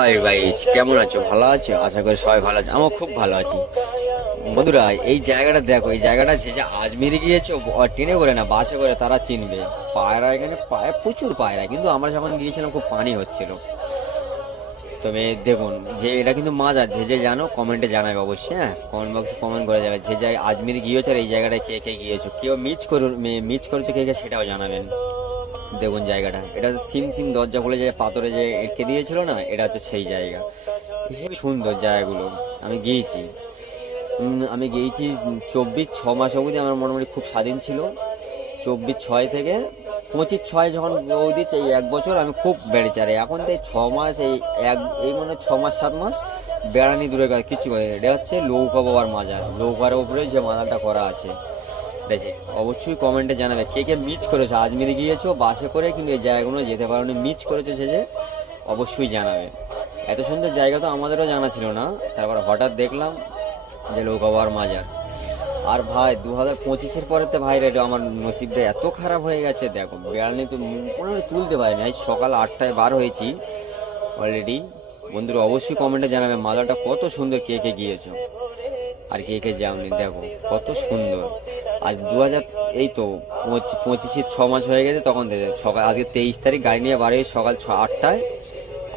Hi guys, কেমন আছো? ভালো আছো? আশা করি সবাই ভালো আছে। আমার খুব ভালো আছি। বন্ধুরা, এই জায়গাটা দেখো। এই জায়গাটা যে আজমিরে গিয়েছো ট্রেনে করে না, বাসে করে, তারা চিনবে। পায়রা, এখানে পায়রা, প্রচুর পায়রা। কিন্তু আমরা যখন গিয়েছিলাম খুব পানি হচ্ছিল। তবে দেখুন, যে এটা কিন্তু মাজার, যে জানো কমেন্টে জানাবে অবশ্যই। হ্যাঁ, কমেন্ট বক্সে কমেন্ট করে যাবে যে যাই আজমির গিয়েছো আর এই জায়গাটায় কে কে গিয়েছো। কেউ মিস করেছো কে কে, সেটাও জানাবেন। দেখুন জায়গাটা, এটা সিম সিম দরজা খুলে যে পাথরে যে এঁটকে দিয়েছিল না, এটা হচ্ছে সেই জায়গা। হেবি সুন্দর জায়গাগুলো। আমি গিয়েছি। আমি গিয়েছি 24-6 মাস অবধি আমার মোটামুটি খুব স্বাধীন ছিল। 24-6 থেকে 25-6 যখন অবধি, এই 1 বছর আমি খুব বেড়েছি। আর এখন তো এই 6 মাস, এই মানে 6 মাস 7 মাস বেড়ানি দূরে কিছু করে। এটা হচ্ছে নৌকা বাবার মাজার। নৌকার উপরে যে মাজারটা করা আছে, দেখে অবশ্যই কমেন্টে জানাবে কে কে মিস করেছো। আজমিরে গিয়েছো বাসে করে, কিন্তু এই জায়গাগুলো যেতে পারোনি, মিস করেছো সে যে অবশ্যই জানাবে। এত সুন্দর জায়গা তো আমাদেরও জানা ছিল না। তারপর হঠাৎ দেখলাম যে লোকাবার মাজার। আর ভাই 2025-এর পরেতে ভাই রেডিও আমার নসিবটা এত খারাপ হয়ে গেছে। দেখো বেড়ানি তো কোনো তুলতে পারিনি। আজ সকাল 8টায় বার হয়েছি অলরেডি। বন্ধুরা অবশ্যই কমেন্টে জানাবে মাজারটা কত সুন্দর, কে কে গিয়েছো আর কে কে যাওনি। দেখো কত সুন্দর। আজ 2000, এই তো 25-এর 6 মাস হয়ে গেছে তখন থেকে। সকাল আজকে 23 তারিখ, গাড়ি নিয়ে বার হয়ে সকাল 8টায়।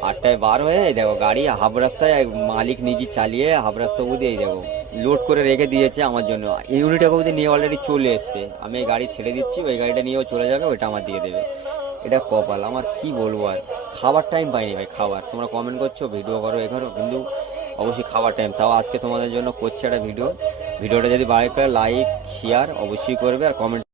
8টায় বার হয়ে এই দেখো গাড়ি হাফ রাস্তায়, মালিক নিজে চালিয়ে হাফ রাস্তা অবধি এই দেখো লোড করে রেখে দিয়েছে আমার জন্য। ইউনিট অবধি নিয়ে অলরেডি চলে এসছে। আমি এই গাড়ি ছেড়ে দিচ্ছি, ওই গাড়িটা নিয়েও চলে যাবে, ওইটা আমার দিয়ে দেবে। এটা কপাল আমার, কি বলবো আর। খাবার টাইম পাইনি ভাই। খাবার তোমরা কমেন্ট করছো, ভিডিও করো, এ করো, কিন্তু অবশ্যই খাবার টাইম। তাও আজকে তোমাদের জন্য করছি একটা ভিডিওটা যদি ভালো করে লাইক শেয়ার অবশ্যই করবে আর কমেন্ট